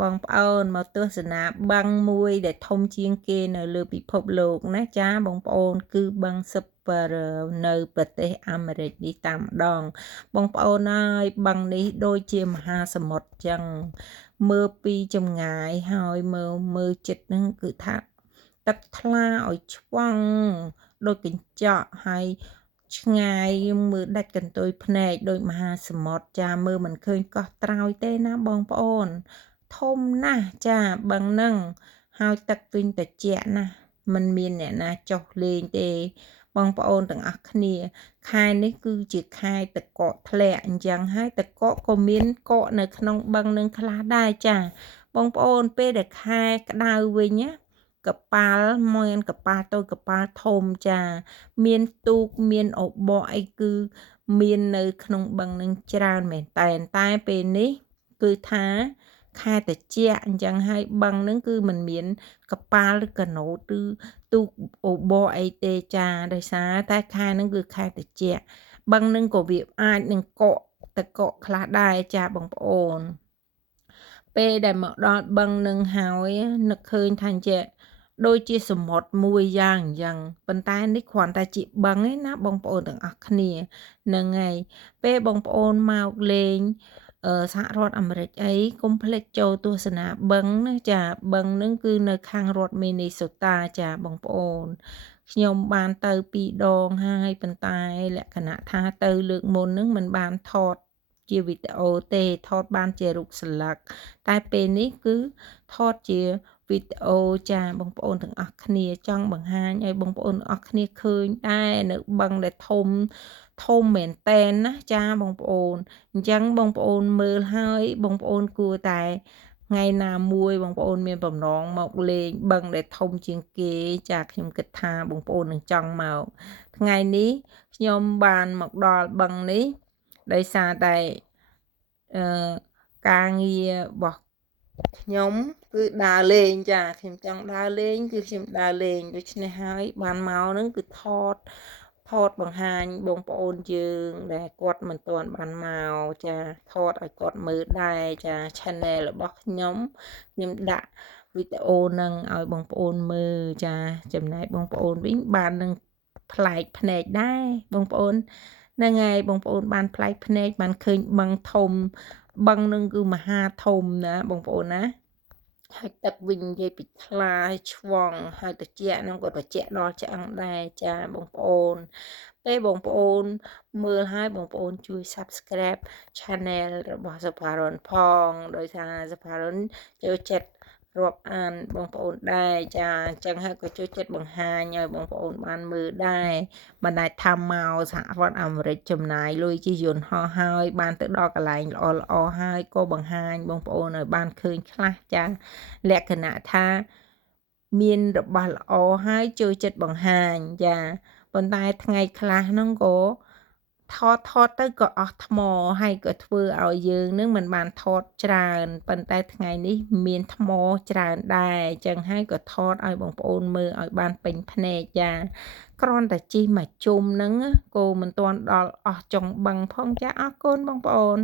បងប្អូនមកទស្សនាបឹងមួយដែលធំជាងគេនៅលើពិភពលោកណាចាបងប្អូនគឺបឹង Super នៅប្រទេសអាមេរិកនេះតែម្ដងបងប្អូនអើយបឹងនេះដូចជាមហាសមុទ្រចឹងមើលពីចម្ងាយហើយមើលចិត្តហ្នឹងគឺថាទឹកថ្លាឲ្យឆ្វង់ដូចកញ្ចក់ហើយឆ្ងាយមើលដាច់កន្ទុយភ្នែកដូចមហាសមុទ្រចាមើលមិនឃើញកោះត្រោយទេណាបងប្អូន ធំណាស់ចាបឹងហ្នឹងហើយទឹកវិញត្រជាក់ណាស់มันមានអ្នកណាចុះលេងទេបងប្អូនទាំងអស់គ្នាខែនេះគឺជាខែទឹកកកធ្លាក់អញ្ចឹងហើយទឹកកកក៏មានកកនៅក្នុងបឹងនឹងខ្លះដែរចាបងប្អូនពេលដែលខែក្តៅវិញណាកប៉ាល់មានកប៉ាល់តូចកប៉ាល់ធំចាមានទូកមានអបអីគឺមាននៅក្នុងបឹងនឹងច្រើនមែនតែពេលនេះគឺថាខែត្រជាក់អញ្ចឹងហើយបឹងហ្នឹងគឺมันមានកប៉ាល់ឬកាណូតឬទូកអបអីទេចាដោយសារតែខែហ្នឹងគឺខែត្រជាក់បឹងហ្នឹងក៏វាអាចនឹងកកទឹកកកខ្លះដែរចាបងប្អូន ពេលដែលមកដល់បឹងនឹងហើយនឹកឃើញថាជាដូចជាសមុទ្រមួយយ៉ាងអញ្ចឹងប៉ុន្តែនេះគ្រាន់តែជាបឹងឯណាបងប្អូនទាំងអស់គ្នាហ្នឹងហើយពេលបងប្អូនមកលេងសហរដ្ឋអាមេរិកអីកុំភ្លេចចូលទស្សនាបឹងណាចាបឹងហ្នឹងគឺនៅខាងរដ្ឋមីនីសូតាចាបងប្អូនខ្ញុំបានទៅ2ដងហើយប៉ុន្តែលក្ខណៈថាទៅលើកមុនហ្នឹងមិនបានថតជាវីដេអូទេថតបានជារូបស្លឹក តែពេលនេះគឺថតជាវីដេអូចាបងប្អូនទាំងអស់គ្នាចង់បង្ហាញឲ្យបងប្អូនទាំងអស់គ្នាឃើញដែរនៅបឹងដែលធំមែនតែនណាចាបងប្អូនអញ្ចឹងបងប្អូនមើលហើយបងប្អូនគួរតែថ្ងៃណាមួយបងប្អូនមានបំណងមកលេងបឹងដែលធំជាងគេចាខ្ញុំគិតថាបងប្អូននឹងចង់មកថ្ងៃនេះខ្ញុំបានមកដល់បឹងនេះដោយសារតែអឺ ការងាររបស់ខ្ញុំគឺដើរលេងចាខ្ញុំចង់ដើរលេងគឺខ្ញុំដើរលេងដូច្នេះហើយបានមកហ្នឹងគឺថតបង្ហាញបងប្អូនយើងដែលគាត់មិនទាន់បានមកចាថតឲ្យគាត់មើលដែរចា Channel របស់ខ្ញុំដាក់វីដេអូហ្នឹងឲ្យបងប្អូនមើលចាចំណែកបងប្អូនវិញបាននឹងប្លែកភ្នែកដែរបងប្អូនហ្នឹងហើយបងប្អូនបានប្លែកភ្នែកបានឃើញបឹងធំ បឹងនឹងគឺមហាធំណាបងប្អូនណាហើយទឹកវិញនិយាយពីថ្លាឆ្វង់ហើយត្រជាក់ហ្នឹងក៏ត្រជាក់ដល់ឆ្អឹងដែរចាបងប្អូនពេលបងប្អូនមើលហើយបងប្អូនជួយ Subscribe Channel របស់សុផារុនផងដោយសារសុផារុនចូលចិត្តរាប់អានបងប្អូនដែរចាអញ្ចឹងហើយក៏ចូលចិត្តបង្ហាញឲ្យបងប្អូនបានមើលដែរមិនដែលថាមកសហរដ្ឋអាមេរិកចំណាយលុយជាយន្តហោះហើយបានទៅដល់កន្លែងល្អហើយក៏បង្ហាញបងប្អូនឲ្យបានឃើញខ្លះចាលក្ខណៈថាមានរបស់ល្អហើយចូលចិត្តបង្ហាញចាប៉ុន្តែថ្ងៃខ្លះហ្នឹងក៏ថតទៅក៏អស់ថ្មហើយក៏ធ្វើឲ្យយើងនឹងមិនបានថតច្រើនប៉ុន្តែថ្ងៃនេះមានថ្មច្រើនដែរអញ្ចឹងហើយក៏ថតឲ្យបងប្អូនមើលឲ្យបានពេញភ្នែកចាគ្រាន់តែជិះមកជុំហ្នឹងក៏មិនទាន់ដល់អស់ចុងបឹងផងចាអរគុណបងប្អូន